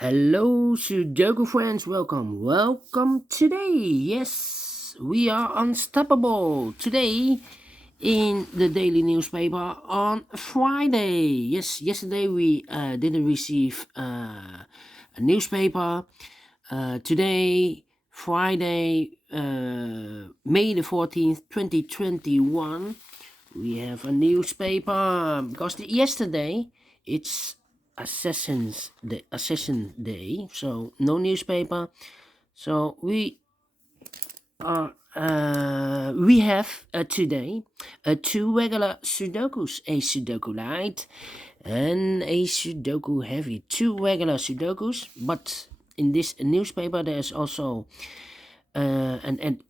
Hello, Sudoku friends. Welcome today. Yes, we are unstoppable today in the daily newspaper on Friday. Yes, yesterday we didn't receive a newspaper. Today, Friday, May the 14th, 2021, we have a newspaper because yesterday it's Assassin Day, so no newspaper. So we have today two regular Sudokus, a Sudoku Light and a Sudoku Heavy. Two regular Sudokus, but in this newspaper there's also an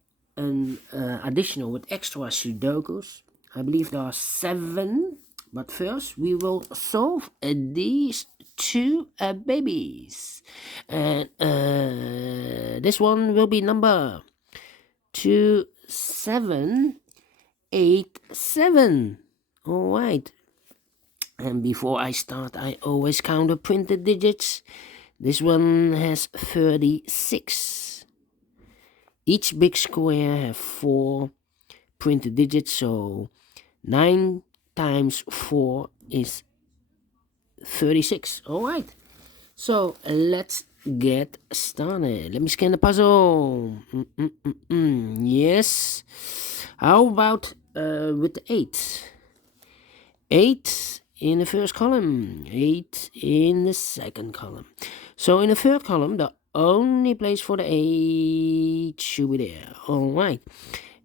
additional with extra Sudokus. I believe there are seven. But first, we will solve these two babies. And this one will be number 2787. All right. And before I start, I always count the printed digits. This one has 36. Each big square have 4 printed digits, so 9 times 4 is 36. All right. So let's get started. Let me scan the puzzle. Yes. How about with the 8? 8 in the first column, 8 in the second column. So in the third column, the only place for the 8 should be there. All right.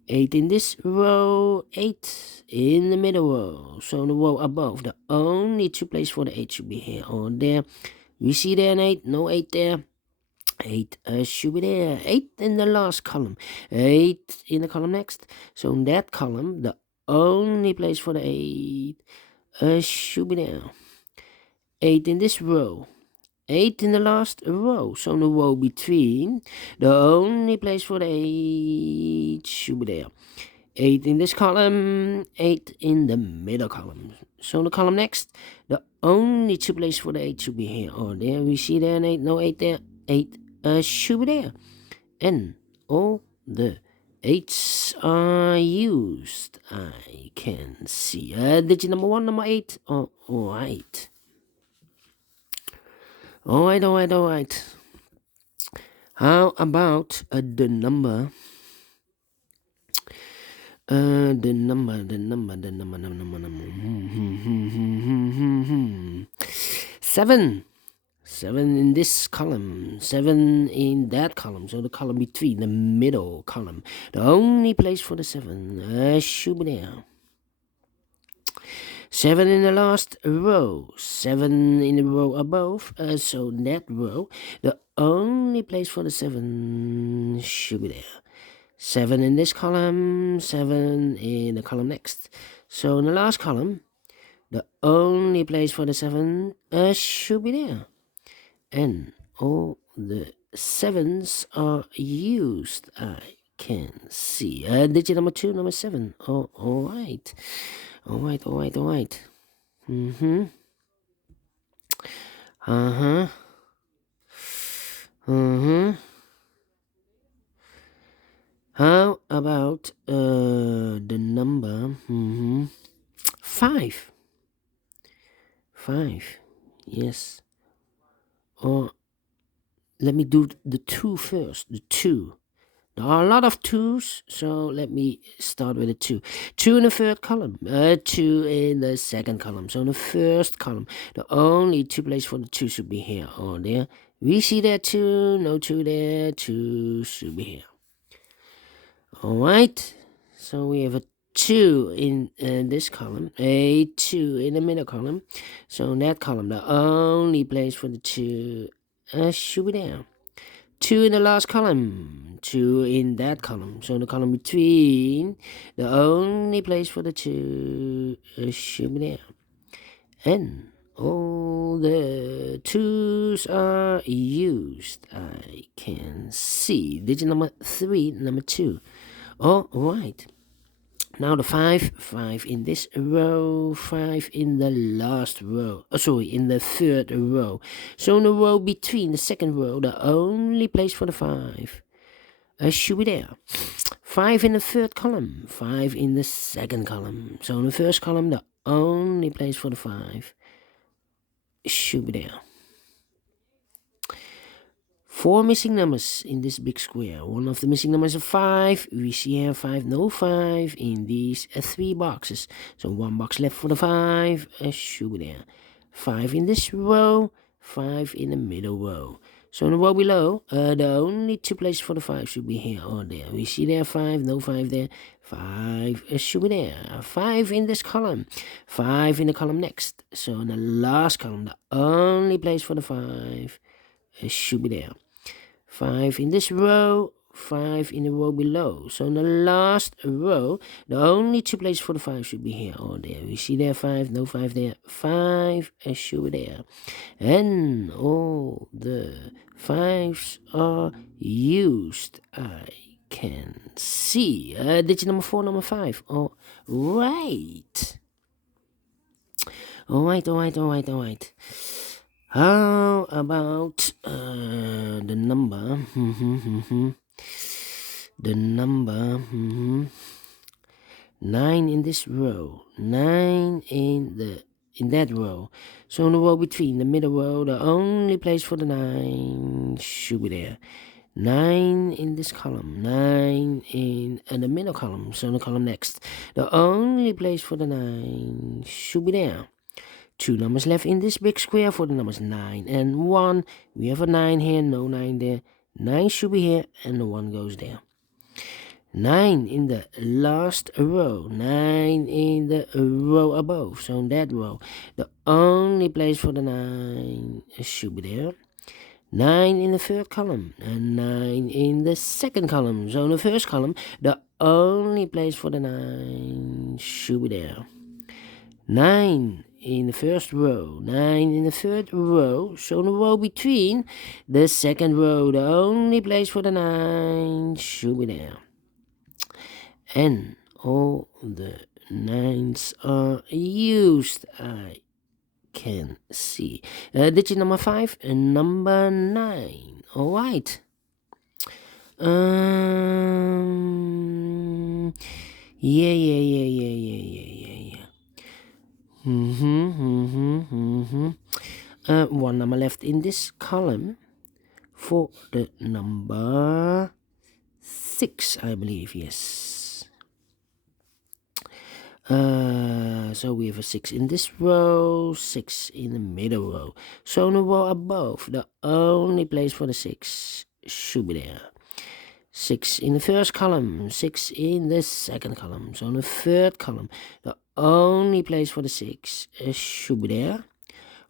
8 in this row, 8 in the middle row. So in the row above, the only two places for the 8 should be here or there. We see there an 8, no 8 there. 8 should be there. 8 in the last column, 8 in the column next. So in that column, the only place for the 8 should be there. 8 in this row, 8 in the last row, so in the row between, the only place for the 8 should be there. 8 in this column, 8 in the middle column. So in the column next, the only two places for the 8 should be here or there. We see there an 8, no 8 there. 8 should be there. And all the 8s are used. I can see. Digit number 1, number 8. Oh, all right. All right. How about the number? The number. 7. 7 in this column, 7 in that column, so the column between, the middle column. The only place for the 7 should be there. 7 in the last row, 7 in the row above, so that row, the only place for the 7 should be there. 7 in this column, 7 in the column next. So in the last column, the only place for the 7 should be there. And all the 7s are used. I can see. Digit number 2, number 7. Oh, all right. How about the number 5? 5. Yes. Or let me do the 2 first. The 2. There are a lot of 2s, so let me start with a 2. 2 in the third column, 2 in the second column. So in the first column, the only 2 places for the 2 should be here or there. We see there 2, no 2 there, 2 should be here. All right, so we have a 2 in this column, a 2 in the middle column. So in that column, the only place for the 2 should be there. 2 in the last column, 2 in that column. So in the column between, the only place for the 2 should be there. And all the 2s are used. I can see. Digit number 3, number 2. All right. Now the 5 in this row, 5 in the last row, in the third row. So in the row between the second row, the only place for the 5 should be there. 5 in the third column, 5 in the second column. So in the first column, the only place for the 5 should be there. 4 missing numbers in this big square. One of the missing numbers is 5. We see here 5, no 5 in these 3 boxes. So 1 box left for the 5 should be there. 5 in this row, 5 in the middle row. So in the row below, the only 2 places for the 5 should be here or there. We see there 5, no 5 there. 5 should be there. 5 in this column, 5 in the column next. So in the last column, the only place for the 5 should be there. 5 in this row, 5 in the row below. So in the last row, the only 2 places for the 5 should be here or there. We see there 5, no 5 there. 5 should be there. And all the 5s are used. I can see. Digit number 4, number 5. All right. All right. How about the number? The number 9 in this row, 9 in that row. So in the row between the middle row, the only place for the 9 should be there. 9 in this column, 9 in the middle column. So in the column next, the only place for the 9 should be there. 2 numbers left in this big square for the numbers 9 and 1. We have a 9 here, no 9 there. 9 should be here, and the 1 goes there. 9 in the last row, 9 in the row above. So in that row, the only place for the 9 should be there. 9 in the third column, and 9 in the second column. So in the first column, the only place for the 9 should be there. 9 in the first row, 9 in the third row. So in the row between the second row, the only place for the 9 should be there. And all the 9s are used. I can see. Digit number 5 and number 9. All right. Yeah. One number left in this column for the number 6, I believe. Yes. So we have a 6 in this row, 6 in the middle row. So in the row above, the only place for the 6 should be there. 6 in the first column, 6 in the second column. So in the third column, the only place for the 6 should be there.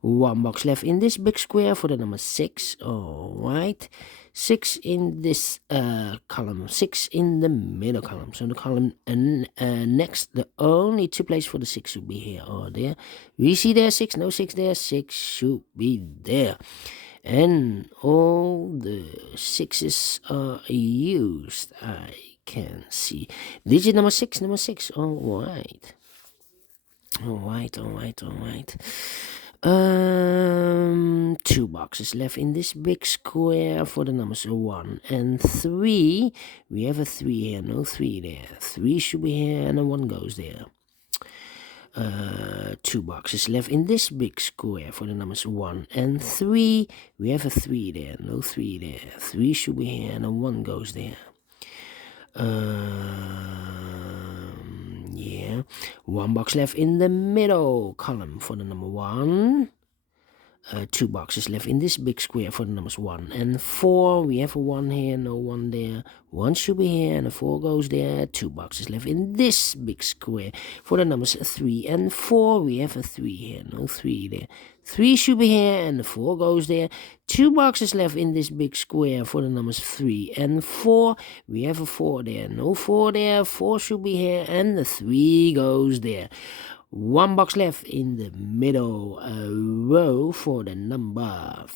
1 box left in this big square for the number 6. All right. 6 in this column, 6 in the middle column. So the column next, the only 2 places for the 6 should be here or there. We see there 6, no 6 there, 6 should be there. And all the 6s are used. I can see. Digit number 6, all right. All right. 2 boxes left in this big square for the numbers 1 and 3. We have a 3 here, no 3 there. 3 should be here, and a 1 goes there. 2 boxes left in this big square for the numbers 1 and 3. We have a 3 there, no 3 there. 3 should be here, and a 1 goes there. Yeah. 1 box left in the middle column for the number 1. 2 boxes left in this big square for the numbers 1 and 4. We have a 1 here, no 1 there. 1 should be here, and a 4 goes there. 2 boxes left in this big square for the numbers 3 and 4. We have a 3 here, no 3 there. 3 should be here, and the 4 goes there. 2 boxes left in this big square for the numbers 3 and 4. We have a 4 there, no 4 there. 4 should be here, and the 3 goes there. 1 box left in the middle row for the number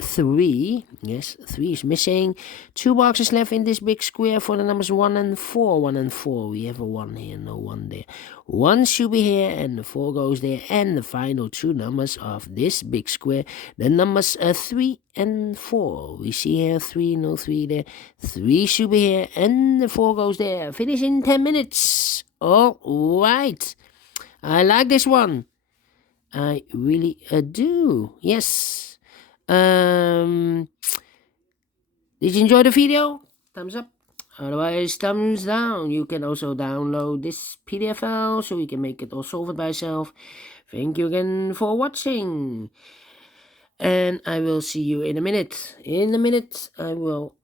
3. Yes, 3 is missing. 2 boxes left in this big square for the numbers 1 and 4. 1 and 4. We have a 1 here, no 1 there. 1 should be here, and the 4 goes there. And the final 2 numbers of this big square, the numbers 3 and 4. We see here 3, no 3 there. 3 should be here, and the 4 goes there. Finish in 10 minutes. All right. I like this one. I really do. Yes. Did you enjoy the video? Thumbs up. Otherwise, thumbs down. You can also download this PDF file so you can make it all solve it by yourself. Thank you again for watching. And I will see you in a minute. In a minute, I will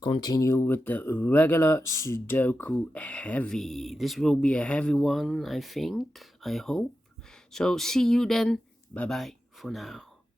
continue with the regular Sudoku heavy. This will be a heavy one, I think. I hope. So see you then. Bye bye for now.